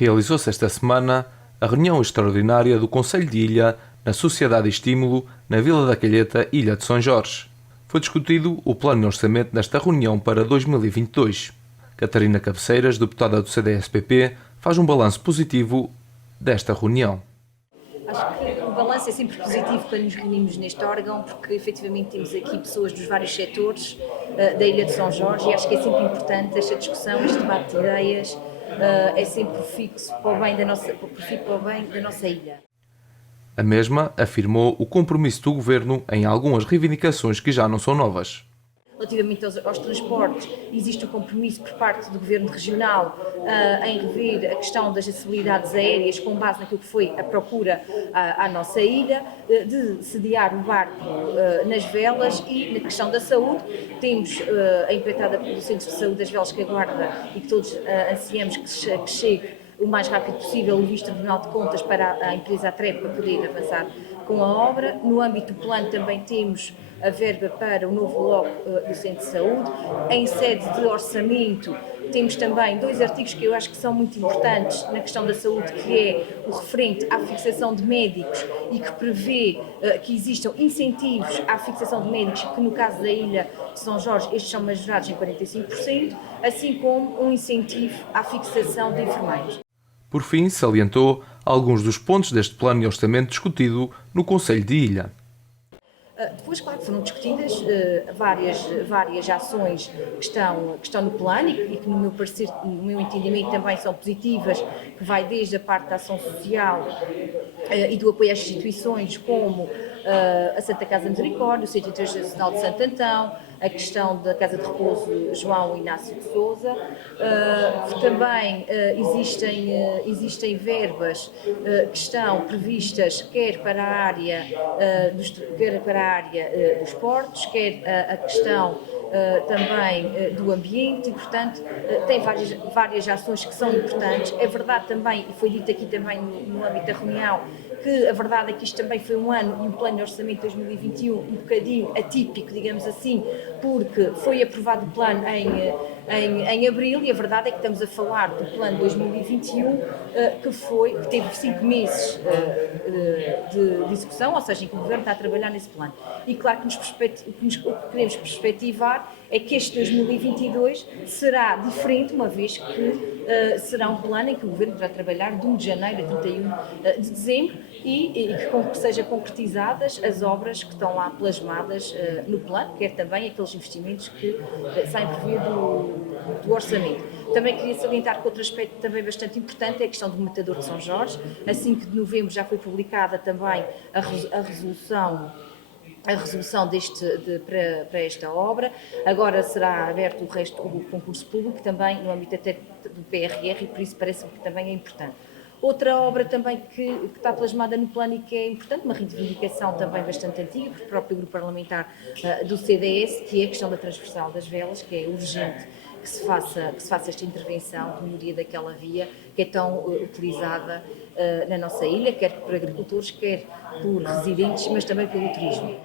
Realizou-se esta semana a reunião extraordinária do Conselho de Ilha na Sociedade Estímulo, na Vila da Calheta, Ilha de São Jorge. Foi discutido o plano de orçamento nesta reunião para 2022. Catarina Cabeceiras, deputada do CDS-PP, faz um balanço positivo desta reunião. Acho que o balanço é sempre positivo quando nos reunimos neste órgão, porque efetivamente temos aqui pessoas dos vários setores da Ilha de São Jorge e acho que é sempre importante esta discussão, este debate de ideias, é sempre profícuo para o bem da nossa ilha. A mesma afirmou o compromisso do Governo em algumas reivindicações que já não são novas. Relativamente aos transportes, existe o compromisso por parte do Governo Regional em rever a questão das acessibilidades aéreas com base naquilo que foi a procura à nossa ilha, de sediar o barco nas Velas e na questão da saúde. Temos a empreitada do Centro de Saúde das Velas que aguarda e que todos ansiamos que chegue o mais rápido possível o visto Tribunal de Contas para a empresa Atrep para poder avançar com a obra. No âmbito do plano também temos a verba para o novo bloco do Centro de Saúde. Em sede de orçamento temos também dois artigos que eu acho que são muito importantes na questão da saúde, que é o referente à fixação de médicos e que prevê que existam incentivos à fixação de médicos, que no caso da Ilha de São Jorge estes são majorados em 45%, assim como um incentivo à fixação de enfermeiros. Por fim, salientou alguns dos pontos deste plano de orçamento discutido no Conselho de Ilha. Depois, claro, foram discutidas várias ações que estão no plano e que, no meu parecer, no meu entendimento, também são positivas, que vai desde a parte da ação social e do apoio às instituições, como a Santa Casa Misericórdia, o Centro Internacional de Santo Antão, a questão da Casa de Repouso João Inácio de Sousa. Também existem verbas que estão previstas quer para a área dos portos, quer a questão também do ambiente e, portanto, tem várias ações que são importantes. É verdade também, e foi dito aqui também no âmbito da reunião, que a verdade é que isto também foi um ano e um plano de orçamento de 2021 um bocadinho atípico, digamos assim, porque foi aprovado o plano em abril e a verdade é que estamos a falar do plano de 2021 que teve 5 meses de execução, ou seja, em que o Governo está a trabalhar nesse plano. E claro que o que queremos perspectivar é que este 2022 será diferente, uma vez que será um plano em que o Governo poderá trabalhar de 1 de janeiro a 31 de dezembro e que sejam concretizadas as obras que estão lá plasmadas no plano, quer também aqueles investimentos que saem por via do orçamento. Também queria salientar que outro aspecto também bastante importante é a questão do Matador de São Jorge. A 5 de novembro já foi publicada também a resolução para esta obra. Agora será aberto o concurso público também no âmbito até do PRR e por isso parece-me que também é importante. Outra obra também que está plasmada no plano e que é importante, uma reivindicação também bastante antiga, do próprio grupo parlamentar do CDS, que é a questão da transversal das Velas, que é urgente que se faça esta intervenção de melhoria daquela via que é tão utilizada na nossa ilha, quer por agricultores, quer por residentes, mas também pelo turismo.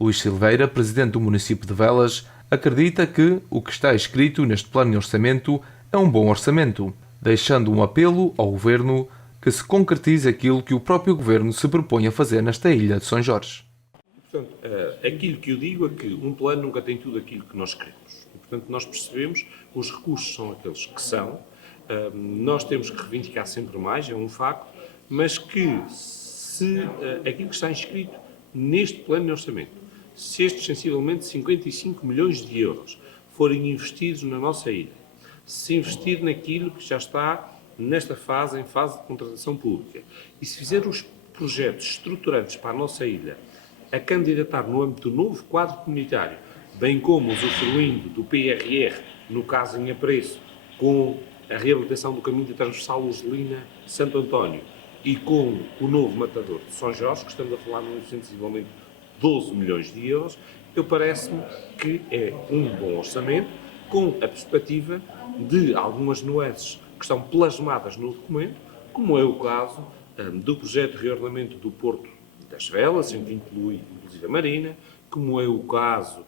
Luís Silveira, presidente do município de Velas, acredita que o que está escrito neste plano de orçamento é um bom orçamento, deixando um apelo ao Governo que se concretize aquilo que o próprio Governo se propõe a fazer nesta ilha de São Jorge. Portanto, aquilo que eu digo é que um plano nunca tem tudo aquilo que nós queremos. E, portanto, nós percebemos que os recursos são aqueles que são, nós temos que reivindicar sempre mais, é um facto, mas que se aquilo que está inscrito neste plano de orçamento, se estes sensivelmente 55 milhões de euros forem investidos na nossa ilha, se investir naquilo que já está nesta fase, em fase de contratação pública, e se fizer os projetos estruturantes para a nossa ilha a candidatar no âmbito do novo quadro comunitário, bem como usufruindo do PRR, no caso em apreço, com a reabilitação do caminho de transversal Urgelina-Santo António e com o novo Matador de São Jorge, que estamos a falar num sensivelmente 12 milhões de euros, parece-me que é um bom orçamento, com a perspectiva de algumas nuances que estão plasmadas no documento, como é o caso do projeto de reordenamento do Porto das Velas, em que inclui inclusive a Marina, como é o caso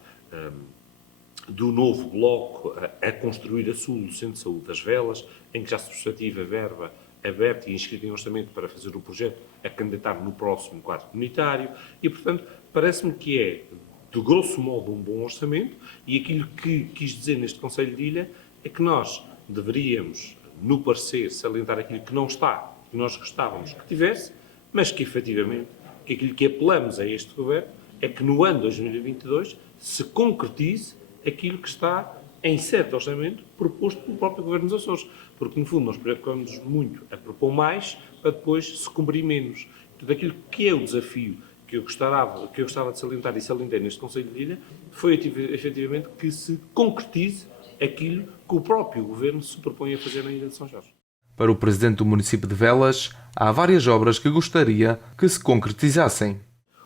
do novo bloco a construir a sul do Centro de Saúde das Velas, em que já se perspectiva verba aberta e inscrita em orçamento para fazer o projeto a candidatar no próximo quadro comunitário e, portanto, parece-me que é, de grosso modo, um bom orçamento e aquilo que quis dizer neste Conselho de Ilha é que nós deveríamos, no parecer, salientar aquilo que não está, que nós gostávamos que tivesse, mas que, efetivamente, que aquilo que apelamos a este Governo é que no ano 2022 se concretize aquilo que está em certo orçamento proposto pelo próprio Governo dos Açores. Porque, no fundo, nós preocupamos muito a propor mais para depois se cumprir menos. Portanto, aquilo que é o desafio que eu gostava de salientar e salientei neste Conselho de Ilha foi, efetivamente, que se concretize aquilo que o próprio Governo se propõe a fazer na Ilha de São Jorge. Para o presidente do município de Velas, há várias obras que gostaria que se concretizassem.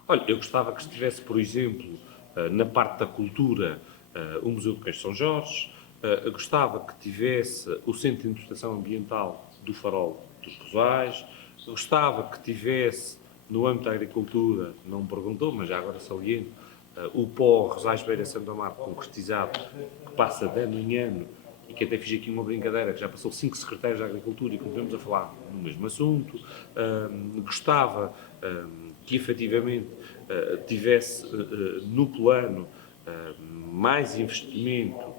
Olha, eu gostava que estivesse, por exemplo, na parte da cultura, o Museu de Cães de São Jorge, gostava que tivesse o Centro de Interpretação Ambiental do Farol dos Rosais, gostava que tivesse, no âmbito da agricultura, não me perguntou, mas já agora saliento, o pó Rosais Beira Santo Amaro concretizado, que passa de ano em ano, e que até fiz aqui uma brincadeira, que já passou 5 secretários da Agricultura e continuamos a falar no mesmo assunto. Gostava que efetivamente tivesse no plano mais investimento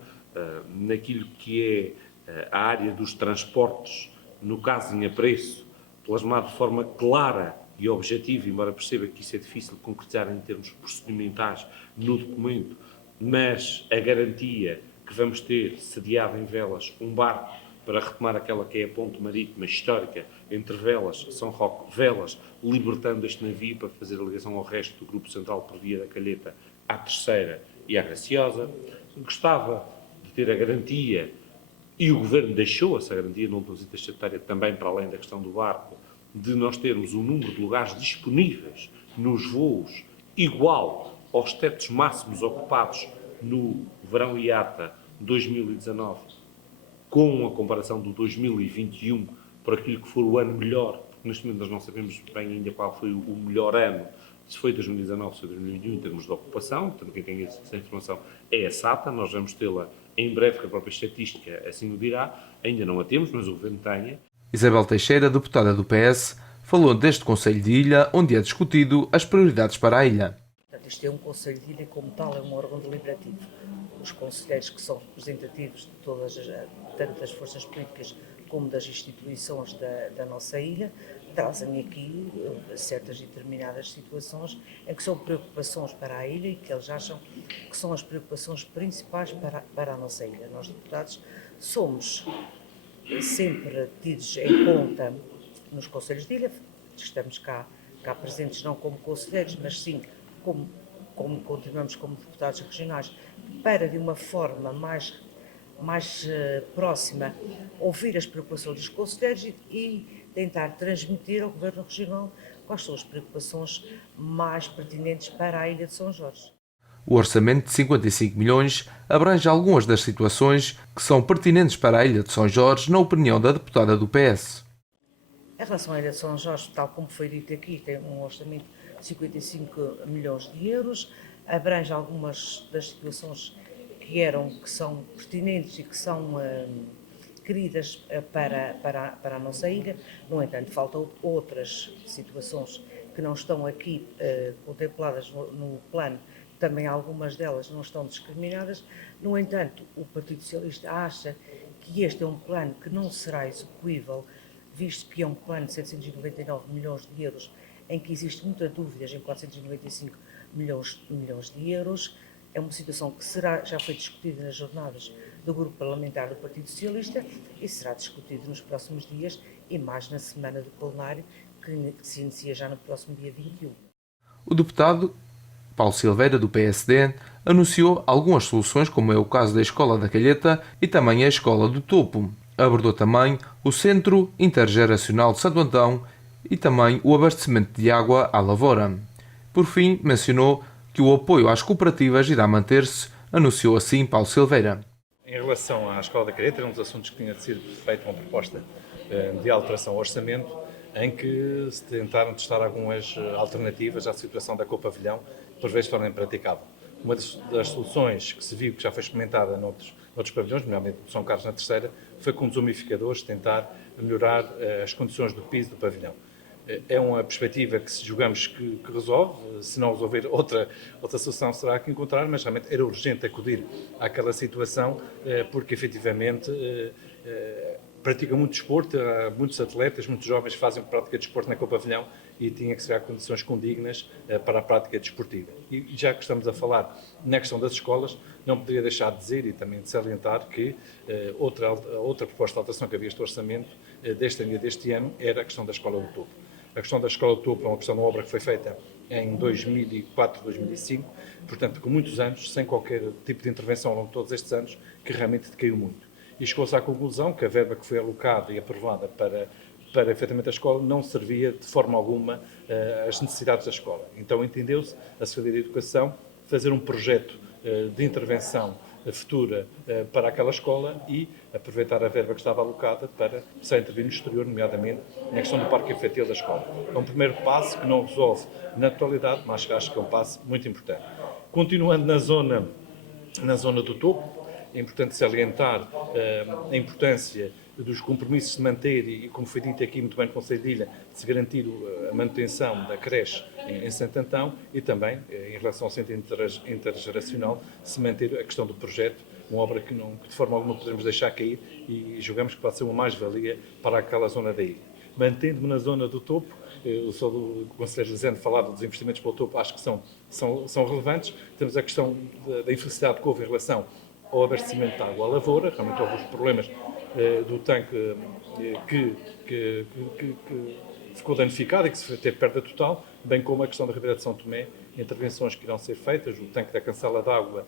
naquilo que é a área dos transportes, no caso em apreço, plasmado de forma clara e objetiva, embora perceba que isso é difícil concretizar em termos procedimentais no documento, mas a garantia que vamos ter, sediado em Velas, um barco para retomar aquela que é a ponte marítima histórica entre Velas, São Roque, Velas, libertando este navio para fazer a ligação ao resto do Grupo Central por via da Calheta, à Terceira e à Graciosa. Gostava de ter a garantia, e o Governo deixou essa garantia na última visita estatária também, para além da questão do barco, de nós termos um número de lugares disponíveis nos voos igual aos tetos máximos ocupados no verão IATA 2019, com a comparação do 2021 por aquilo que for o ano melhor, porque neste momento nós não sabemos bem ainda qual foi o melhor ano, se foi 2019 ou se foi 2021 em termos de ocupação, portanto quem tem essa informação é a SATA, nós vamos tê-la em breve, que a própria estatística assim o dirá, ainda não a temos, mas o Governo tem. Isabel Teixeira, deputada do PS, falou deste Conselho de Ilha, onde é discutido as prioridades para a ilha. Isto é um Conselho de Ilha, como tal, é um órgão deliberativo. Os conselheiros, que são representativos de todas tanto das forças políticas como das instituições da nossa ilha, trazem aqui certas determinadas situações em que são preocupações para a ilha e que eles acham que são as preocupações principais para a nossa ilha. Nós, deputados, somos sempre tidos em conta nos Conselhos de Ilha, estamos cá presentes não como conselheiros, mas sim como continuamos como deputados regionais, para de uma forma mais próxima ouvir as preocupações dos conselheiros e tentar transmitir ao Governo Regional quais são as preocupações mais pertinentes para a Ilha de São Jorge. O orçamento de 55 milhões abrange algumas das situações que são pertinentes para a Ilha de São Jorge, na opinião da deputada do PS. Em relação à Ilha de São Jorge, tal como foi dito aqui, tem um orçamento de 55 milhões de euros, abrange algumas das situações que são pertinentes e que são queridas para a nossa ilha. No entanto, faltam outras situações que não estão aqui contempladas no plano, também algumas delas não estão discriminadas. No entanto, o Partido Socialista acha que este é um plano que não será execuível, visto que é um plano de 799 milhões de euros, em que existe muita dúvidas em 495 milhões de euros. É uma situação que já foi discutida nas jornadas do Grupo Parlamentar do Partido Socialista e será discutido nos próximos dias e mais na semana do plenário, que se inicia já no próximo dia 21. O deputado Paulo Silveira, do PSD, anunciou algumas soluções, como é o caso da Escola da Calheta e também a Escola do Topo. Abordou também o Centro Intergeracional de Santo Antão e também o abastecimento de água à lavoura. Por fim, mencionou que o apoio às cooperativas irá manter-se, anunciou assim Paulo Silveira. Em relação à Escola da Calheta, era um dos assuntos que tinha sido feita uma proposta de alteração ao orçamento, em que se tentaram testar algumas alternativas à situação da Copavilhão, que por vezes tornem praticável. Uma das soluções que se viu, que já foi experimentada outros pavilhões, nomeadamente o São Carlos na terceira, foi com desumidificadores tentar melhorar as condições do piso do pavilhão. É uma perspectiva que, se julgamos que resolve, se não resolver outra solução será que encontrar, mas realmente era urgente acudir àquela situação, porque efetivamente pratica muito desporto, há muitos atletas, muitos jovens que fazem prática de desporto naquele pavilhão e tinha que criar condições condignas para a prática desportiva. E já que estamos a falar na questão das escolas, não poderia deixar de dizer e também de salientar que outra proposta de alteração que havia este orçamento deste ano era a questão da Escola do Topo. A questão da Escola do Topo é uma questão de uma obra que foi feita em 2004, 2005, portanto, com muitos anos, sem qualquer tipo de intervenção ao longo de todos estes anos, que realmente decaiu muito. E chegou-se à conclusão que a verba que foi alocada e aprovada para efetivamente a escola não servia de forma alguma às necessidades da escola. Então entendeu-se a Secretaria de Educação fazer um projeto de intervenção futura para aquela escola e aproveitar a verba que estava alocada para começar a intervir no exterior, nomeadamente na questão do parque infantil da escola. É um primeiro passo que não resolve na totalidade, mas acho que é um passo muito importante. Continuando na zona do Topo, é importante salientar a importância dos compromissos de se manter e, como foi dito aqui muito bem no Conselho de Ilha, de se garantir a manutenção da creche em Santo Antão e também, em relação ao centro intergeracional, se manter a questão do projeto, uma obra que de forma alguma podemos deixar cair e julgamos que pode ser uma mais-valia para aquela zona da ilha. Mantendo-me na zona do Topo, o Conselheiro Lisandro falava dos investimentos para o Topo, acho que são relevantes. Temos a questão da infelicidade que houve em relação ao abastecimento de água à lavoura, realmente houve os problemas do tanque que ficou danificado e que se teve perda total, bem como a questão da Ribeira de São Tomé, intervenções que irão ser feitas, o tanque da cancela de água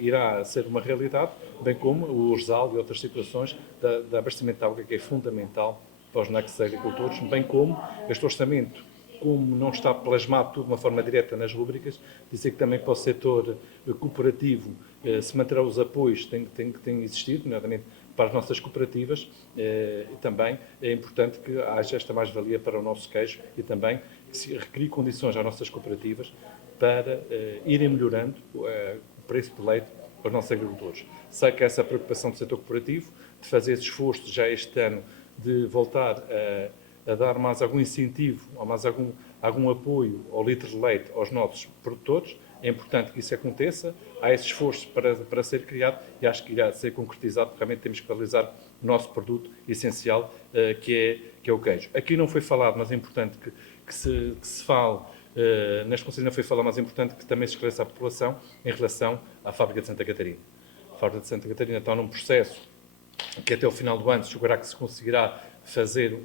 irá ser uma realidade, bem como o ursal e outras situações de abastecimento de água, que é fundamental para os nossos agricultores, bem como este orçamento, como não está plasmado tudo de uma forma direta nas rúbricas, dizer que também para o setor cooperativo se manterá os apoios que têm existido, nomeadamente para as nossas cooperativas, e também é importante que haja esta mais-valia para o nosso queijo e também que se recrie condições às nossas cooperativas para irem melhorando o preço do leite para os nossos agricultores. Sei que essa preocupação do setor cooperativo, de fazer esse esforço já este ano, de voltar a dar mais algum incentivo, ou mais algum apoio ao litro de leite aos nossos produtores. É importante que isso aconteça, há esse esforço para ser criado e acho que irá ser concretizado, porque realmente temos que valorizar o nosso produto essencial, que é o queijo. Aqui não foi falado, mas é importante que se fale, neste Conselho não foi falado, mas é importante que também se esclareça à população em relação à fábrica de Santa Catarina. A fábrica de Santa Catarina está num processo que até o final do ano se julgará que se conseguirá fazer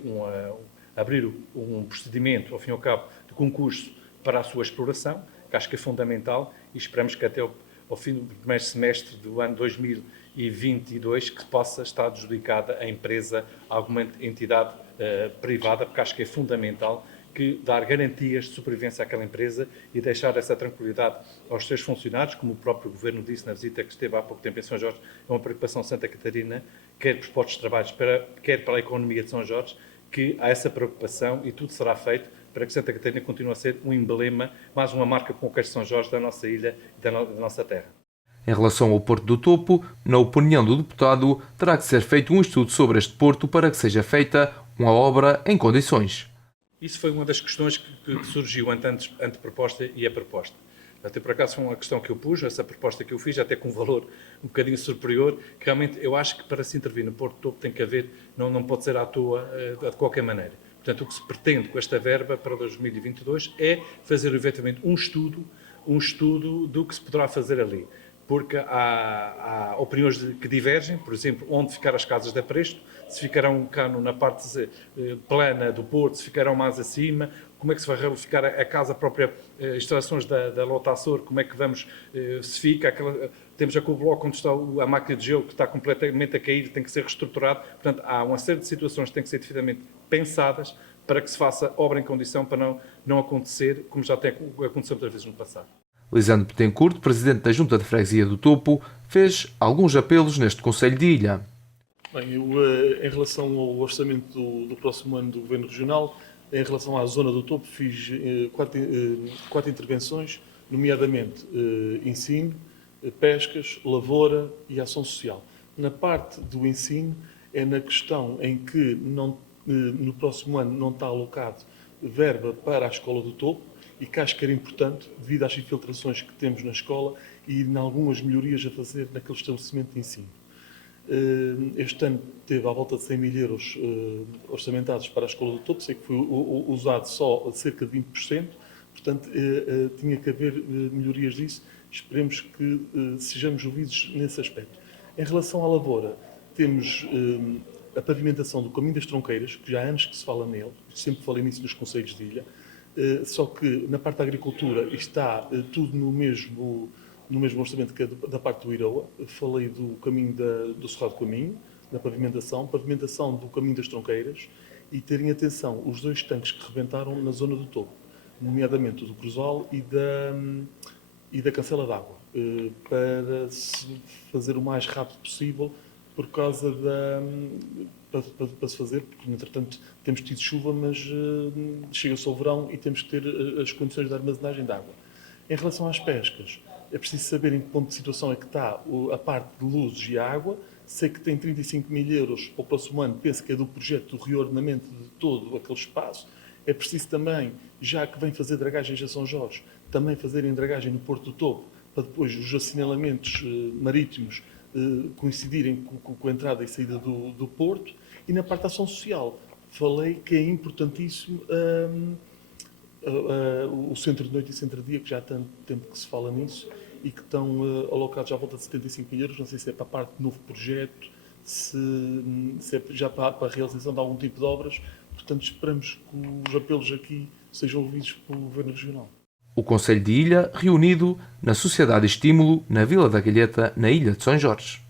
abrir um procedimento, ao fim e ao cabo, de concurso para a sua exploração, que acho que é fundamental, e esperamos que até ao fim do primeiro semestre do ano 2022 que possa estar adjudicada a empresa a alguma entidade privada, porque acho que é fundamental que dar garantias de sobrevivência àquela empresa e deixar essa tranquilidade aos seus funcionários, como o próprio Governo disse na visita que esteve há pouco tempo em São Jorge, é uma preocupação de Santa Catarina, quer para os postos de trabalho, quer para a economia de São Jorge, que há essa preocupação e tudo será feito para que Santa Catarina continue a ser um emblema, mais uma marca com o queijo de São Jorge da nossa ilha e da nossa terra. Em relação ao Porto do Topo, na opinião do deputado, terá que ser feito um estudo sobre este porto para que seja feita uma obra em condições. Isso foi uma das questões que surgiu entre a proposta e a proposta. Até por acaso foi uma questão que eu pus, essa proposta que eu fiz, até com um valor um bocadinho superior, que realmente eu acho que para se intervir no Porto do Topo tem que haver, não pode ser à toa, de qualquer maneira. Portanto, o que se pretende com esta verba para 2022 é fazer efetivamente um estudo do que se poderá fazer ali. Porque há opiniões que divergem, por exemplo, onde ficar as casas de apresto, se ficarão na parte plana do Porto, se ficarão mais acima, como é que se vai ficar a casa própria, instalações da Lota Açor, como é que se fica, temos aquele bloco onde está a máquina de gelo que está completamente a cair, tem que ser reestruturado, portanto há uma série de situações que têm que ser definitivamente pensadas para que se faça obra em condição para não acontecer como já tem acontecido outras vezes no passado. Lisandro Betancourt, presidente da Junta de Freguesia do Topo, fez alguns apelos neste Conselho de Ilha. Bem, eu, em relação ao orçamento do próximo ano do Governo Regional, em relação à zona do Topo, fiz quatro intervenções, nomeadamente ensino, pescas, lavoura e ação social. Na parte do ensino, é na questão em que no próximo ano não está alocado verba para a Escola do Topo, e que acho que era importante, devido às infiltrações que temos na escola e em algumas melhorias a fazer naquele estabelecimento de ensino. Este ano teve à volta de 100 mil euros orçamentados para a Escola do Topo, sei que foi usado só cerca de 20%, portanto tinha que haver melhorias disso, esperemos que sejamos ouvidos nesse aspecto. Em relação à lavoura, temos a pavimentação do Caminho das Tronqueiras, que já há anos que se fala nele, sempre falei nisso nos concelhos de ilha, só que na parte da agricultura está tudo no mesmo orçamento que da parte do Iroa. Falei do caminho do Cerrado Caminho, na pavimentação do Caminho das Tronqueiras, e terem atenção os 2 tanques que rebentaram na zona do Topo, nomeadamente o do Cruzal e da Cancela d'Água, para se fazer o mais rápido possível, por causa para se fazer, porque entretanto temos tido chuva, mas chega-se ao verão e temos que ter as condições de armazenagem de água. Em relação às pescas, é preciso saber em que ponto de situação é que está a parte de luzes e água. Sei que tem 35 mil euros para o próximo ano, penso que é do projeto do reordenamento de todo aquele espaço. É preciso também, já que vem fazer dragagens a São Jorge, também fazerem dragagem no Porto do Topo, para depois os assinalamentos marítimos coincidirem com a entrada e saída do Porto. E na parte da ação social, falei que é importantíssimo o centro de noite e centro de dia, que já há tanto tempo que se fala nisso, e que estão alocados à volta de 75 mil euros, não sei se é para a parte de novo projeto, se é já para a realização de algum tipo de obras. Portanto, esperamos que os apelos aqui sejam ouvidos pelo Governo Regional. O Conselho de Ilha reunido na Sociedade Estímulo, na Vila da Galheta, na Ilha de São Jorge.